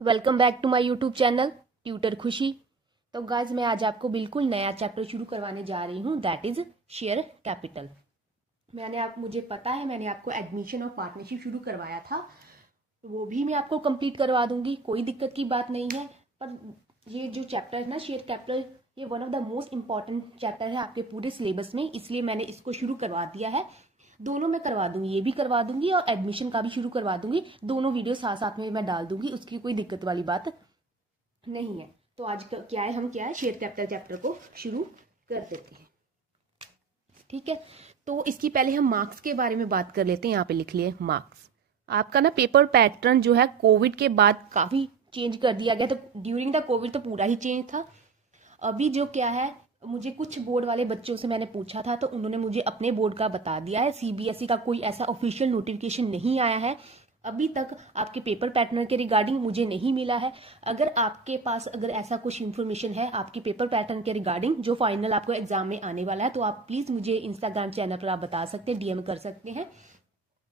Welcome back to my YouTube channel tutor Khushi. तो guys मैं आज आपको बिल्कुल नया चैप्टर शुरू करवाने जा रही हूँ, दैट इज शेयर कैपिटल। मुझे पता है मैंने आपको एडमिशन और पार्टनरशिप शुरू करवाया था, वो भी मैं आपको कंप्लीट करवा दूंगी, कोई दिक्कत की बात नहीं है। पर ये जो चैप्टर है ना शेयर कैपिटल, ये one of the most important chapter है आपके पूरे सिलेबस में, इसलिए मैंने इसको शुरू करवा दिया है। दोनों मैं करवा दूंगी, ये भी करवा दूंगी और एडमिशन का भी शुरू करवा दूंगी। दोनों वीडियो साथ साथ में मैं डाल दूंगी, उसकी कोई दिक्कत वाली बात नहीं है। तो आज क्या है, हम शेयर कैपिटल चैप्टर को शुरू कर देते हैं। ठीक है, तो इसकी पहले हम मार्क्स के बारे में बात कर लेते हैं। यहाँ पे लिख लिए मार्क्स। आपका ना पेपर पैटर्न जो है कोविड के बाद काफी चेंज कर दिया गया। तो ड्यूरिंग द कोविड तो पूरा ही चेंज था। अभी जो क्या है, मुझे कुछ बोर्ड वाले बच्चों से मैंने पूछा था तो उन्होंने मुझे अपने बोर्ड का बता दिया है। सीबीएसई का कोई ऐसा ऑफिशियल नोटिफिकेशन नहीं आया है अभी तक आपके पेपर पैटर्न के रिगार्डिंग, मुझे नहीं मिला है। अगर आपके पास अगर ऐसा कुछ इन्फॉर्मेशन है आपके पेपर पैटर्न के रिगार्डिंग जो फाइनल आपको एग्जाम में आने वाला है, तो आप प्लीज मुझे इंस्टाग्राम चैनल पर आप बता सकते हैं, डीएम कर सकते हैं।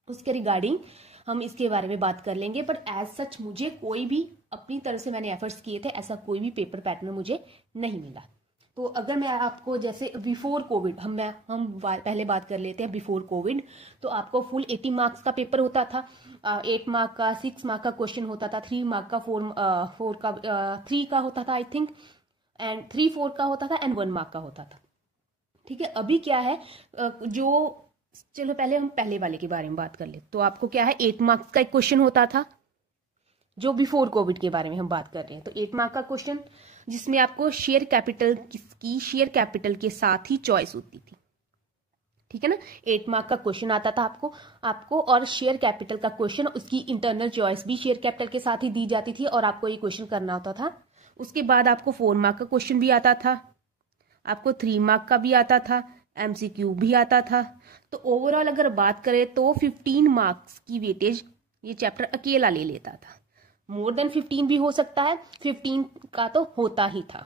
उसके रिगार्डिंग हम इसके बारे में बात कर लेंगे। बट एज सच मुझे कोई भी अपनी तरफ से मैंने एफर्ट्स किए थे, ऐसा कोई भी पेपर पैटर्न मुझे नहीं मिला। तो अगर मैं आपको जैसे बिफोर कोविड हम पहले बात कर लेते हैं। बिफोर कोविड तो आपको फुल 80 मार्क्स का पेपर होता था। 8 मार्क का, 6 मार्क का क्वेश्चन होता था, 3 मार्क का, 3 का होता था आई थिंक, एंड 3-4 का होता था, एंड 1 मार्क का होता था। ठीक है, अभी क्या है, चलो पहले हम पहले वाले के बारे में बात कर ले। तो आपको क्या है, 8 मार्क्स का एक क्वेश्चन होता था, जो बिफोर कोविड के बारे में हम बात कर रहे हैं। तो 8 मार्क का क्वेश्चन जिसमें आपको शेयर कैपिटल के साथ ही चॉइस होती थी। ठीक है ना, 8 मार्क का क्वेश्चन आता था आपको और शेयर कैपिटल का क्वेश्चन, उसकी इंटरनल चॉइस भी शेयर कैपिटल के साथ ही दी जाती थी और आपको ये क्वेश्चन करना होता था। उसके बाद आपको 4 मार्क का क्वेश्चन भी आता था, आपको 3 मार्क का भी आता था, एमसीक्यू भी आता था। तो ओवरऑल अगर बात करें तो 15 मार्क्स की वेटेज ये चैप्टर अकेला ले लेता था। मोर देन 15 भी हो सकता है, 15 का तो होता ही था,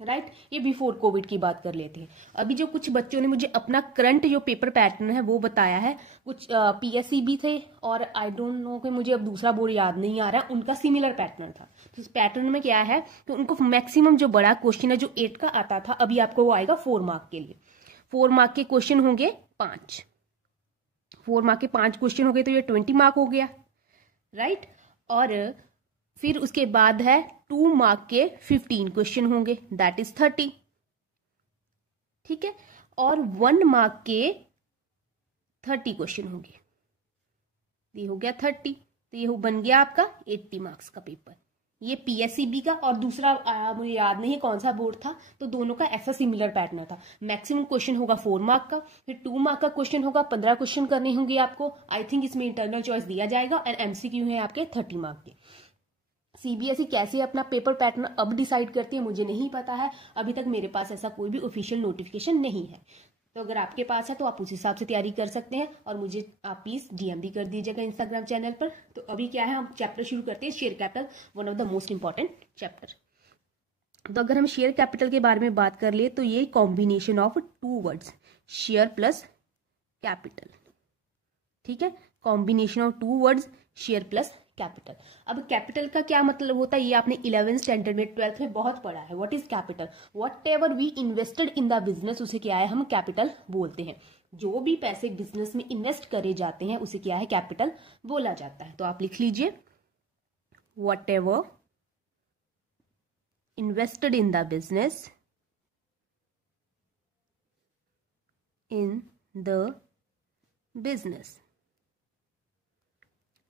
राइट। ये बिफोर कोविड की बात कर लेते हैं। अभी जो कुछ बच्चों ने मुझे अपना करंट जो पेपर पैटर्न है वो बताया है, कुछ पीएससी भी थे और आई डोंट नो कि मुझे अब दूसरा बोर्ड याद नहीं आ रहा, उनका सिमिलर पैटर्न था। तो इस पैटर्न में क्या है, तो उनको मैक्सिमम जो बड़ा क्वेश्चन है जो 8 का आता था, अभी आपको वो आएगा 4 मार्क के लिए। 4 मार्क के क्वेश्चन होंगे 5, 4 मार्क के 5 क्वेश्चन हो गए तो ये 20 मार्क हो गया, राइट। और फिर उसके बाद है 2 मार्क के 15 क्वेश्चन होंगे, दैट इज 30। ठीक है, और 1 मार्क के 30 क्वेश्चन होंगे, ये हो गया 30। तो ये बन गया आपका 80 मार्क्स का पेपर। ये पीएससीबी का और दूसरा मुझे याद नहीं है कौन सा बोर्ड था, तो दोनों का ऐसा सिमिलर पैटर्न था। मैक्सिमम क्वेश्चन होगा 4 मार्क का, फिर 2 मार्क का क्वेश्चन होगा, 15 क्वेश्चन करने होंगे आपको। आई थिंक इसमें इंटरनल चॉइस दिया जाएगा, एंड एमसीक्यू है आपके 30 मार्क के। सीबीएसई कैसे अपना पेपर पैटर्न अब डिसाइड करती है मुझे नहीं पता है, अभी तक मेरे पास ऐसा कोई भी ऑफिशियल नोटिफिकेशन नहीं है। तो अगर आपके पास है तो आप उस हिसाब से तैयारी कर सकते हैं और मुझे आप प्लीज डीएम भी कर दीजिएगा इंस्टाग्राम चैनल पर। तो अभी क्या है, हम चैप्टर शुरू करते हैं share capital, one of the most important chapter. तो अगर हम शेयर कैपिटल के बारे में बात कर ले तो ये combination of 2 words, share plus capital. ठीक है, combination of 2 words, share plus capital. अब कैपिटल का क्या मतलब होता है, ये आपने 11th स्टैंडर्ड में 12th में बहुत पढ़ा है। What is capital, whatever we invested in the business, उसे क्या है हम कैपिटल बोलते हैं। जो भी पैसे बिजनेस में इन्वेस्ट करे जाते हैं उसे क्या है, कैपिटल बोला जाता है। तो आप लिख लीजिए, what ever invested in the business, in the business.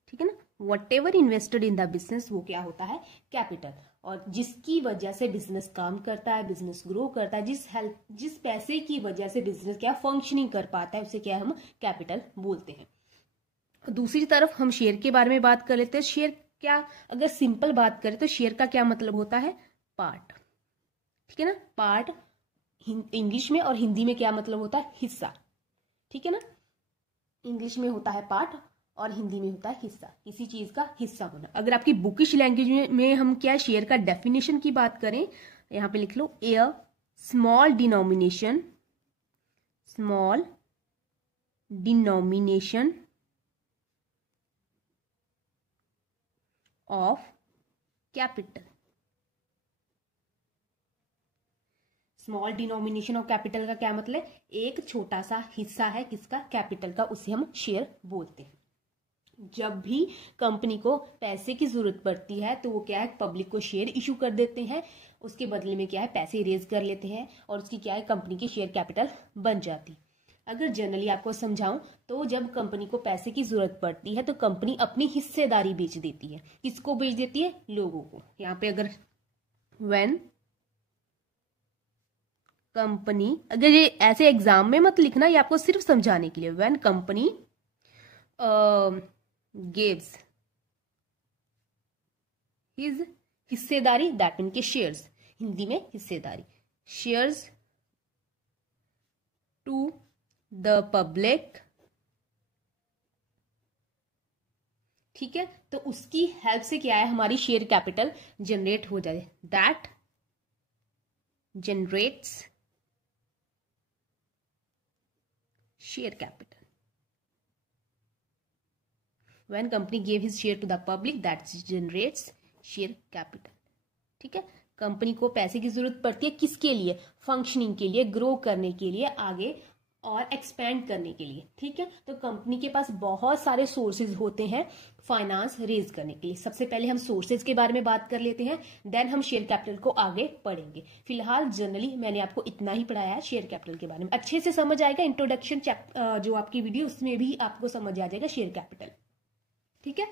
ठीक है ना, what ever invested in the business वो क्या होता है, कैपिटल। और जिसकी वजह से बिजनेस काम करता है, बिजनेस ग्रो करता है, जिस पैसे की वजह से बिजनेस क्या फंक्शनिंग कर पाता है, उसे क्या हम कैपिटल बोलते हैं। दूसरी तरफ हम शेयर के बारे में बात कर लेते हैं। शेयर क्या, अगर सिंपल बात करें तो शेयर का क्या मतलब होता है, पार्ट। ठीक है ना, पार्ट इंग्लिश में, और हिंदी में क्या मतलब होता है, हिस्सा। ठीक है ना, इंग्लिश में होता है पार्ट और हिंदी में होता है हिस्सा, किसी चीज का हिस्सा होना। अगर आपकी बुकिश लैंग्वेज में हम क्या शेयर का डेफिनेशन की बात करें, यहां पे लिख लो, a small denomination of capital. Small denomination of capital का क्या मतलब? एक छोटा सा हिस्सा है किसका? कैपिटल का, उसे हम शेयर बोलते हैं। जब भी कंपनी को पैसे की जरूरत पड़ती है तो वो क्या है, पब्लिक को शेयर इशू कर देते हैं, उसके बदले में क्या है, पैसे रेज कर लेते हैं और उसकी क्या है, कंपनी की शेयर कैपिटल बन जाती। अगर जनरली आपको समझाऊं तो जब कंपनी को पैसे की जरूरत पड़ती है तो कंपनी अपनी हिस्सेदारी बेच देती है। किसको बेच देती है? लोगों को। यहाँ पे अगर व्हेन कंपनी, अगर ये ऐसे एग्जाम में मत लिखना, ये आपको सिर्फ समझाने के लिए। व्हेन कंपनी gives his हिस्सेदारी, दैट मीन के शेयर्स, हिंदी में हिस्सेदारी, शेयर्स टू द पब्लिक, ठीक है, तो उसकी हेल्प से क्या है, हमारी शेयर कैपिटल जनरेट हो जाए। That generates share capital. When company gave his share to the public, that generates share capital। ठीक है, कंपनी को पैसे की जरूरत पड़ती है किसके लिए? फंक्शनिंग के लिए, ग्रो करने के लिए, आगे और एक्सपेंड करने के लिए। ठीक है, तो कंपनी के पास बहुत सारे सोर्सेज होते हैं फाइनेंस रेज करने के लिए। सबसे पहले हम सोर्सेज के बारे में बात कर लेते हैं, देन हम शेयर कैपिटल को आगे पढ़ेंगे। फिलहाल जनरली मैंने आपको इतना ही पढ़ाया है शेयर कैपिटल के बारे में। अच्छे से समझ आएगा, इंट्रोडक्शन जो आपकी वीडियो उसमें भी आपको समझ आ जाएगा शेयर कैपिटल। ठीक है,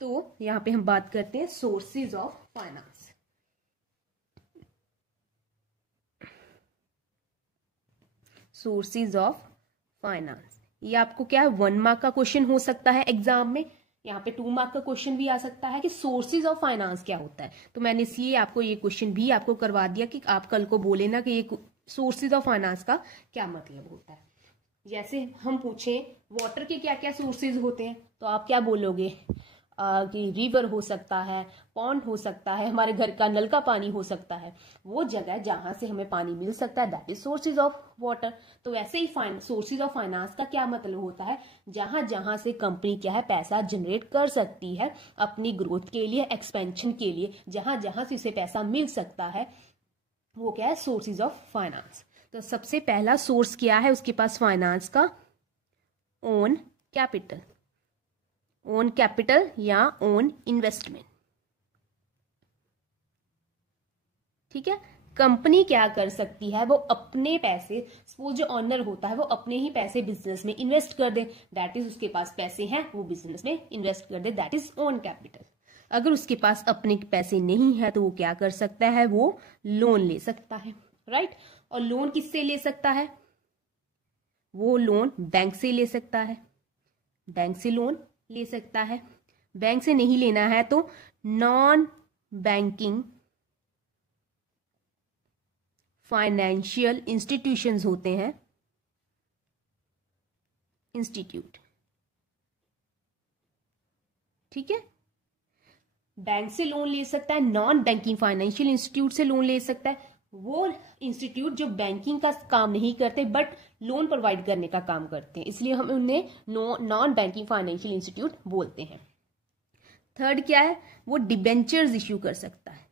तो यहां पे हम बात करते हैं sources of finance. Sources of finance, ये आपको क्या है, 1 मार्क का क्वेश्चन हो सकता है एग्जाम में। यहाँ पे 2 मार्क का क्वेश्चन भी आ सकता है कि सोर्सेज ऑफ फाइनेंस क्या होता है। तो मैंने इसलिए आपको ये क्वेश्चन भी आपको करवा दिया कि आप कल को बोले ना कि ये सोर्सेज ऑफ फाइनेंस का क्या मतलब होता है। जैसे हम पूछें वाटर के क्या क्या सोर्सेज होते हैं, तो आप क्या बोलोगे कि रिवर हो सकता है, पॉन्ड हो सकता है, हमारे घर का नल का पानी हो सकता है, वो जगह जहां से हमें पानी मिल सकता है, that is sources of water. तो वैसे ही सोर्सेज ऑफ फाइनेंस का क्या मतलब होता है, जहां जहां से कंपनी क्या है, पैसा जनरेट कर सकती है अपनी ग्रोथ के लिए, एक्सपेंशन के लिए, जहां जहां से उसे पैसा मिल सकता है, वो क्या है, सोर्सेज ऑफ फाइनेंस। तो सबसे पहला सोर्स क्या है उसके पास फाइनेंस का? Own capital. ओन कैपिटल या ओन इन्वेस्टमेंट। ठीक है, कंपनी क्या कर सकती है, वो अपने पैसे, वो जो ऑनर होता है वो अपने ही पैसे बिजनेस में इन्वेस्ट कर दे, दैट इज उसके पास पैसे हैं, वो बिजनेस में इन्वेस्ट कर दे, दैट इज ओन कैपिटल। अगर उसके पास अपने पैसे नहीं है तो वो क्या कर सकता है, वो लोन ले सकता है, राइट। और लोन किससे ले सकता है? वो लोन बैंक से ले सकता है, बैंक से लोन ले सकता है। बैंक से नहीं लेना है तो नॉन बैंकिंग फाइनेंशियल इंस्टीट्यूशंस होते हैं, इंस्टीट्यूट। ठीक है, बैंक से लोन ले सकता है, नॉन बैंकिंग फाइनेंशियल इंस्टीट्यूट से लोन ले सकता है, वो इंस्टीट्यूट जो बैंकिंग का काम नहीं करते बट लोन प्रोवाइड करने का काम करते हैं, इसलिए हम उन्हें नॉन बैंकिंग फाइनेंशियल इंस्टीट्यूट बोलते हैं। थर्ड क्या है, वो डिबेंचर्स इश्यू कर सकता है,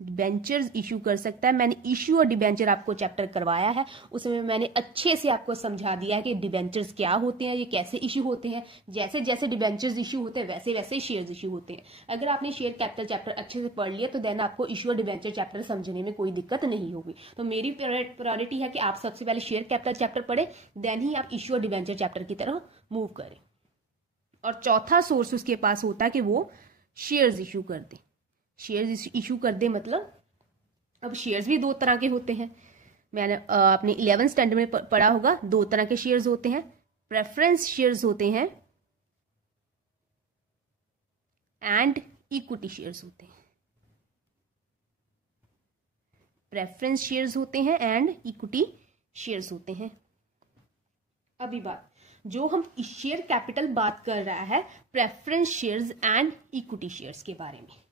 डिबेंचर्स इशू कर सकता है। मैंने इशू और डिबेंचर आपको चैप्टर करवाया है, उसमें मैंने अच्छे से आपको समझा दिया है कि डिबेंचर्स क्या होते हैं, ये कैसे इशू होते हैं। जैसे जैसे डिबेंचर्स इशू होते हैं वैसे वैसे शेयर्स इशू होते हैं। अगर आपने शेयर कैपिटल चैप्टर अच्छे से पढ़ लिया तो देन आपको इशू और डिबेंचर चैप्टर समझने में कोई दिक्कत नहीं होगी। तो मेरी प्रायोरिटी है कि आप सबसे पहले शेयर कैपिटल चैप्टर पढ़े, देन ही आप इशू और डिबेंचर चैप्टर की तरह मूव करें। और चौथा सोर्स उसके पास होता है कि वो शेयर्स इशू कर दे। शेयर्स इशू कर दे मतलब, अब शेयर्स भी 2 तरह के होते हैं, मैंने अपने 11th स्टैंडर्ड में पढ़ा होगा। 2 तरह के शेयर्स होते हैं, प्रेफरेंस शेयर्स होते हैं एंड इक्विटी शेयर्स होते हैं। प्रेफरेंस शेयर्स होते हैं एंड इक्विटी शेयर्स होते हैं। अभी बात जो हम शेयर कैपिटल बात कर रहा है preference shares and equity shares के बारे में।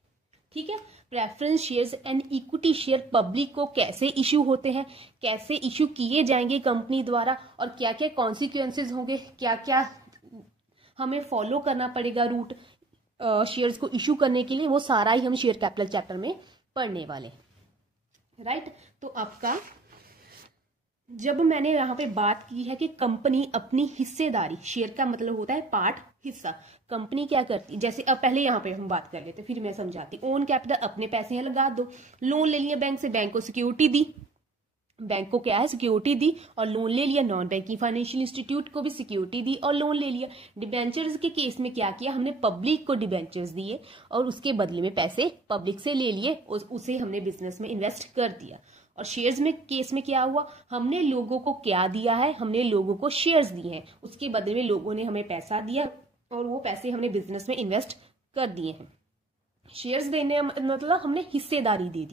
ठीक है, preference shares and equity share public को कैसे इश्यू होते हैं, कैसे इश्यू किए जाएंगे कंपनी द्वारा, और क्या क्या कॉन्सिक्वेंसेज होंगे, क्या क्या हमें फॉलो करना पड़ेगा रूट, शेयर्स को इशू करने के लिए, वो सारा ही हम शेयर कैपिटल चैप्टर में पढ़ने वाले, राइट। तो आपका जब मैंने यहाँ पे बात की है कि कंपनी अपनी हिस्सेदारी, शेयर का मतलब होता है पार्ट, हिस्सा, कंपनी क्या करती, जैसे अब पहले यहाँ पे हम बात कर लेते फिर मैं समझाती। ओन कैपिटल, अपने पैसे यहाँ लगा दो, लोन ले लिया बैंक से, बैंक को सिक्योरिटी दी, बैंक को क्या है सिक्योरिटी दी और लोन ले लिया, नॉन बैंकिंग फाइनेंशियल इंस्टीट्यूट को भी सिक्योरिटी दी और लोन ले लिया। डिबेंचर्स के केस में क्या किया हमने, पब्लिक को डिबेंचर्स दिए और उसके बदले में पैसे पब्लिक से ले लिए और उसे हमने बिजनेस में इन्वेस्ट कर दिया। और शेयर्स में केस में क्या हुआ, हमने लोगों को क्या दिया है, हमने लोगों को शेयर्स दिए हैं, उसके बदले में लोगों ने हमें पैसा दिया और वो पैसे हमने बिजनेस में इन्वेस्ट कर दिए हैं। शेयर्स देने मतलब हमने हिस्सेदारी दे दी।